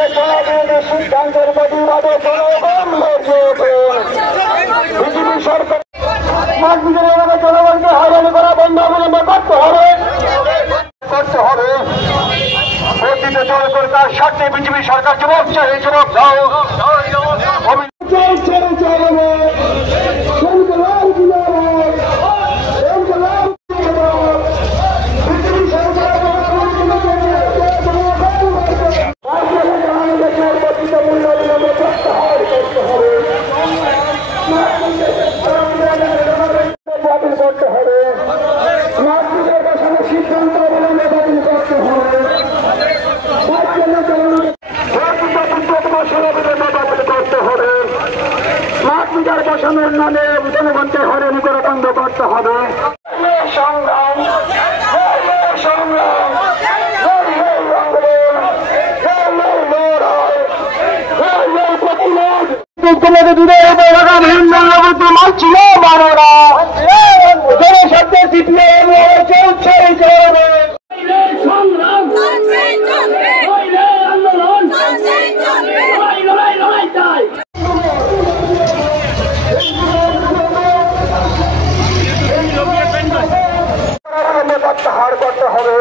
সিদ্ধান্তের প্রতিবাদে বিজেপি সরকার জনগণকে হয়রানি করা বন্ধ অবলম্বন করতে হবে অতীতে জয় করে তার স্বার্থে বিজেপি সরকার জবাব চাই জবাব দাও করতে হবে সিদ্ধান্ত বসানোর নামে জনগণকে হয়রানি করে বন্ধ করতে হবে সংগ্রাম সংগ্রাম তোমাদের দূরে মানছিল বারোরা জনস্বার্থে সিপিআইএম চলছে প্রত্যাহার করতে হবে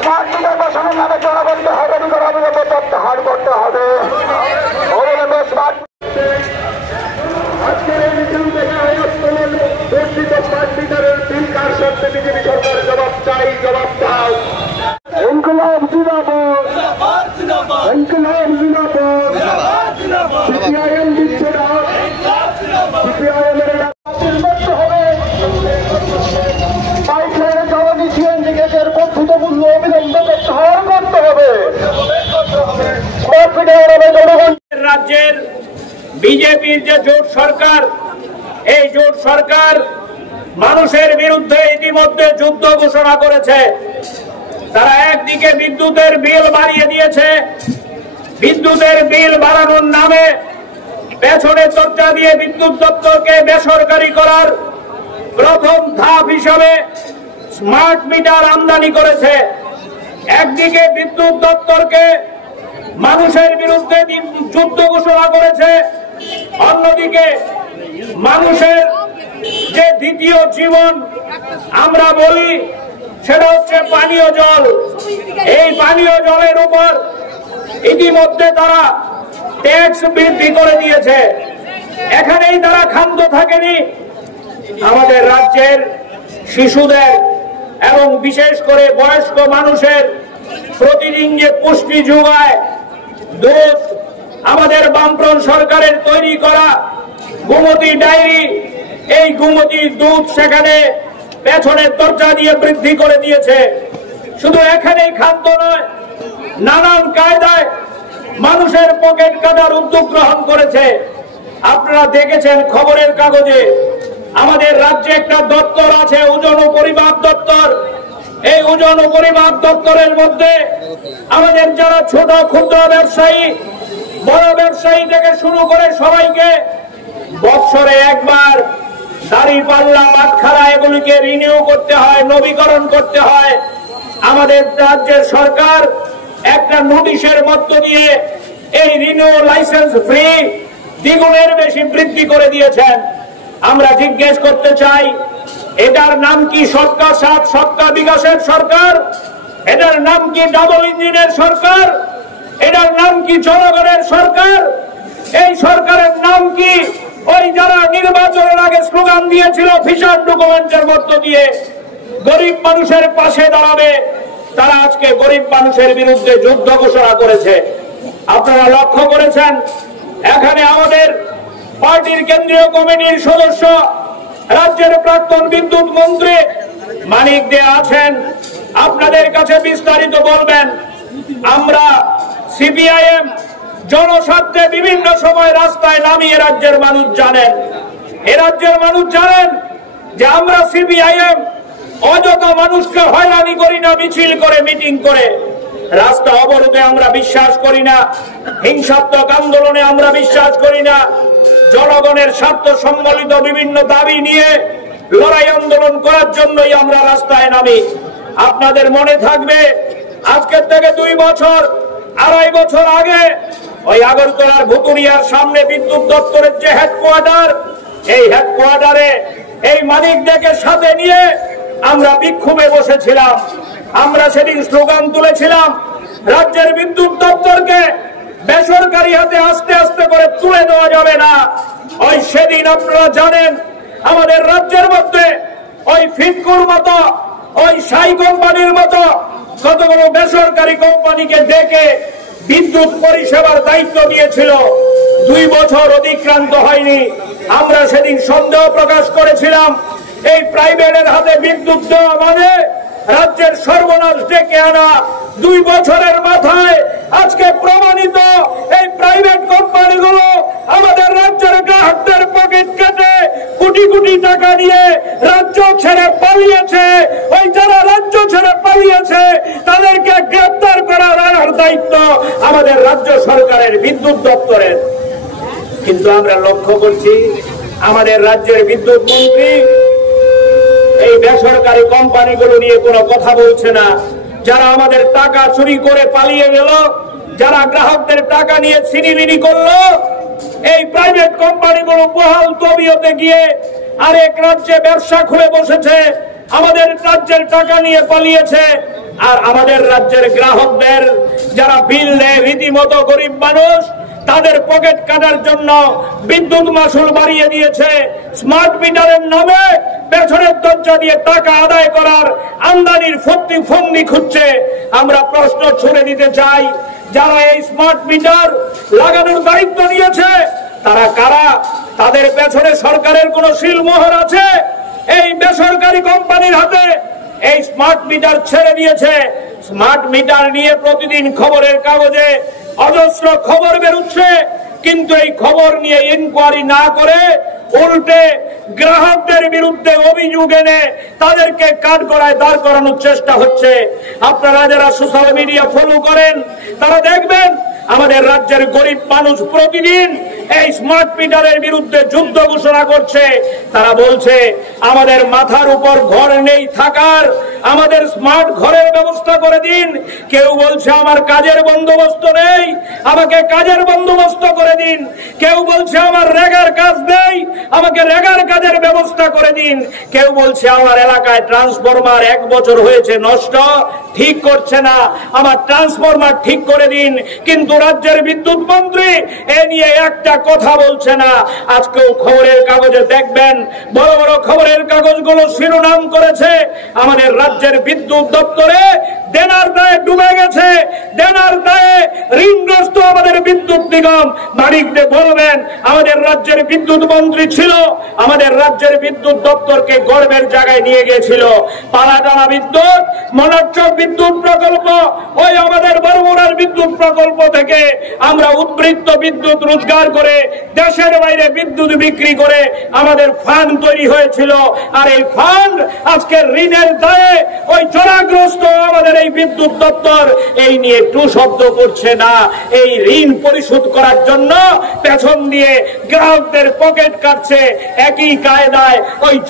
স্মার্ট মিটার বসানোর নামে জনগণকে হয়রানি করা অবিলম্বে প্রত্যাহার করতে হবে অবিলম্বে স্মার্ট আজকের এই মিছিল থেকে বর্ধিত স্মার্ট মিটারের বিল কার সত্ত্বে বিজেপি সরকার জবাব চাই জবাব দাও ইনকলাব জিন্দাবাদ ইনকলাব জিন্দাবাদ সিপিআইএম দিচ্ছে না সিপিআইএম এর রাজ্যের বিজেপির যে জোট সরকার এই জোট সরকার মানুষের বিরুদ্ধে ইতিমধ্যে যুদ্ধ ঘোষণা করেছে। তারা একদিকে বিদ্যুতের বিল বাড়িয়ে দিয়েছে, বিদ্যুতের বিল বাড়ানোর নামে পেছনে চর্চা দিয়ে বিদ্যুৎ দপ্তরকে বেসরকারি করার প্রথম ধাপ হিসাবে স্মার্ট মিটার আমদানি করেছে। একদিকে বিদ্যুৎ দপ্তরকে মানুষের বিরুদ্ধে যুদ্ধ ঘোষণা করেছে, অন্যদিকে মানুষের যে দ্বিতীয় জীবন আমরা বলি সেটা হচ্ছে পানীয় জল। এই পানীয় জলের উপর ইতিমধ্যে তারা ট্যাক্স বৃদ্ধি করে দিয়েছে। এখানেই তারা ক্ষান্ত থাকেনি, আমাদের রাজ্যের শিশুদের এবং বিশেষ করে বয়স্ক মানুষের প্রতিদিন যে পুষ্টি যোগায় দুধ, আমাদের বামফ্রন্ট সরকারের তৈরি করা গোমতী ডায়েরি, এই গোমতী দুধ সেখানে পেছনের দরজা দিয়ে বৃদ্ধি করে দিয়েছে। শুধু এখানেই খাদ্য নয়, নানান কায়দায় মানুষের পকেট কাটার উদ্যোগ গ্রহণ করেছে। আপনারা দেখেছেন খবরের কাগজে আমাদের রাজ্যে একটা দপ্তর আছে, ওজন ও পরিমাপ দপ্তর। এই ওজন ও পরিমাপ দপ্তরের মধ্যে আমাদের যারা ছোট ক্ষুদ্র ব্যবসায়ী, বড় ব্যবসায়ী থেকে শুরু করে সবাইকে বছরে একবার দাঁড়িপাল্লা, বাটখারা এগুলিকে রিনিউ করতে হয়, নবীকরণ করতে হয়। আমাদের রাজ্যের সরকার একটা নোটিশের মধ্য দিয়ে এই রিনিউ লাইসেন্স ফ্রি দ্বিগুণের বেশি বৃদ্ধি করে দিয়েছেন। আমরা জিজ্ঞেস করতে চাই, এটার নাম কি সবকা সাথ সবকা বিকাশের সরকার? এটার নাম কি ডাবল ইঞ্জিনের সরকার? এটার নাম কি জনগণের সরকার? এই সরকারের নাম কি ওই যারা নির্বাচনের আগে স্লোগান দিয়েছিল ভিশন ডকুমেন্টের মধ্য দিয়ে গরিব মানুষের পাশে দাঁড়াবে, তারা আজকে গরিব মানুষের বিরুদ্ধে যুদ্ধ ঘোষণা করেছে। আপনারা লক্ষ্য করেছেন এখানে আমাদের পার্টির কেন্দ্রীয় কমিটির সদস্য, রাজ্যের প্রাক্তন বিদ্যুৎ মন্ত্রী মানিক দে আছেন, আপনাদের কাছে বিস্তারিত বলবেন। আমরা সিপিআইএম জনস্বার্থে বিভিন্ন সময় রাস্তায় নামিয়ে রাজ্যের মানুষ জানেন, এ রাজ্যের মানুষ জানেন যে আমরা সিপিআইএম অযথা মানুষকে হয়রানি করি না, মিছিল করে মিটিং করে রাস্তা অবরোধে আমরা বিশ্বাস করি না, হিংসাত্মক আন্দোলনে আমরা বিশ্বাস করি না। জনগণের স্বার্থ সম্বলিত বিভিন্ন দাবি নিয়ে লড়াই আন্দোলন করার জন্যই আমরা রাস্তায় নামি। আপনাদের মনে থাকবে আজকের থেকে 2 বছর, 2.5 বছর আগে ওই আগরতলার ভুতুরিয়ার সামনে বিদ্যুৎ দপ্তরের যে হেডকোয়ার্টার, এই হেডকোয়ার্টারে এই মালিকদেরকে সাথে নিয়ে আমরা বিক্ষোভে বসেছিলাম। আমরা সেদিন স্লোগান তুলেছিলাম, রাজ্যের বিদ্যুৎ দপ্তরকে বেসরকারি হাতে আস্তে আস্তে করে তুলে দেওয়া যাবে না। ওই সেদিন আপনারা জানেন আমাদের রাজ্যের মধ্যে ওই ফিটকুর মতো, ওই সাই কোম্পানির মতো কতগুলো বেসরকারি কোম্পানিকে ডেকে বিদ্যুৎ পরিষেবার দায়িত্ব দিয়েছিল। 2 বছর অতিক্রান্ত হয়নি। আমরা সেদিন সন্দেহ প্রকাশ করেছিলাম এই প্রাইভেটের হাতে বিদ্যুৎ দেওয়া মানে রাজ্যের সর্বনাশ ডেকে আনা। 2 বছরের মাথায় আজকে প্রমাণিত এই প্রাইভেট কোম্পানিগুলো আমাদের রাজ্যের গ্রাহকদের পকেট কেটে কোটি কোটি টাকা নিয়ে রাজ্য ছেড়ে পালিয়েছে। ওই যারা রাজ্য ছেড়ে পালিয়েছে তাদেরকে গ্রেফতার করার দায়িত্ব আমাদের রাজ্য সরকারের বিদ্যুৎ দপ্তরের। কিন্তু আমরা লক্ষ্য করছি আমাদের রাজ্যের বিদ্যুৎ মন্ত্রী এই বেসরকারি কোম্পানিগুলো নিয়ে কোনো কথা বলছে না। যারা আমাদের টাকা চুরি করে পালিয়ে গেল, যারা গ্রাহকদের টাকা নিয়ে ছিনিমিনি করলো, এই প্রাইভেট কোম্পানিগুলো বহাল তবিয়তে গিয়ে আরেক রাজ্যে ব্যবসা খুলে বসেছে, আমাদের রাজ্যের টাকা নিয়ে পালিয়েছে। আর আমাদের রাজ্যের গ্রাহকদের যারা বিল দেয় রীতিমতো গরিব মানুষ, তাদের পকেট কাটার জন্য বিদ্যুৎ মাসুল বাড়িয়ে দিয়েছে। স্মার্ট মিটারের নামে পেছনের দরজা দিয়ে টাকা আদায় করার আমদানির ফন্দি খুঁজছে। আমরা প্রশ্ন ছুড়ে দিতে চাই, যারা এই স্মার্ট মিটার লাগানোর দায়িত্ব নিয়েছে তারা কারা? তাদের পেছনে সরকারের কোন শিলমোহর আছে? এই বেসরকারি কোম্পানির হাতে এই স্মার্ট মিটার ছেড়ে দিয়েছে। স্মার্ট মিটার নিয়ে প্রতিদিন খবরের কাগজে অজস্র খবর বেরোচ্ছে, কিন্তু এই খবর নিয়ে ইনকোয়ারি না করে উল্টে গ্রাহকদের বিরুদ্ধে অভিযোগ এনে তাদেরকে কাঠগড়ায় দাঁড় করানোর চেষ্টা হচ্ছে। আপনারা যারা সোশ্যাল মিডিয়া ফলো করেন তারা দেখবেন আমাদের রাজ্যের গরিব মানুষ প্রতিদিন এই স্মার্ট মিটারের বিরুদ্ধে যুদ্ধ ঘোষণা করছে। তারা বলছে আমাদের মাথার উপর ঘর নেই থাকার, আমাদের স্মার্ট ঘরের ব্যবস্থা করে দিন। কেউ বলছে আমার কাজের বন্দোবস্ত নেই, আমাকে কাজের বন্দোবস্ত করে দিন। কেউ বলছে আমার রেগার কাজ নেই, আমাকে রেগার কাজের ব্যবস্থা করে দিন। কেউ বলছে আমার এলাকায় ট্রান্সফরমার 1 বছর হয়েছে নষ্ট, ঠিক করছে না, আমার ট্রান্সফরমার ঠিক করে দিন। কিন্তু রাজ্যের বিদ্যুৎ মন্ত্রী এ নিয়ে একটা কথা বলছে না। আজকেও খবরের কাগজে দেখবেন, বড় বড় খবরের কাগজগুলো শিরোনাম করেছে আমাদের রাজ্যের বিদ্যুৎ দপ্তরে দেনার দায়ে ডুবে গেছে, দেনার দায়ে ঋণগ্রস্ত আমাদের বিদ্যুৎ নিগম। মালিকদের বলবেন আমাদের রাজ্যের বিদ্যুৎ মন্ত্রী ছিল, আমাদের রাজ্যের বিদ্যুৎ দপ্তরকে গর্বের জায়গায় নিয়ে গিয়েছিল। পালাটানা বিদ্যুৎ, মনোরচক বিদ্যুৎ প্রকল্প, ওই আমাদের বরগুনার বিদ্যুৎ প্রকল্প থেকে আমরা উদ্বৃত্ত বিদ্যুৎ রোজগার করে দেশের বাইরে বিদ্যুৎ বিক্রি করে আমাদের ফান্ড তৈরি হয়েছিল। আর এই ফান্ড আজকে ঋণের দায়ে ওই জরাগ্রস্ত আমাদের এই বিদ্যুৎ দপ্তর এই নিয়ে টু শব্দ করছে না। এই ঋণ পরিশোধ করার জন্য পেছন দিয়ে গ্রাহকদের পকেট কাটছে একই কায়দায় ওই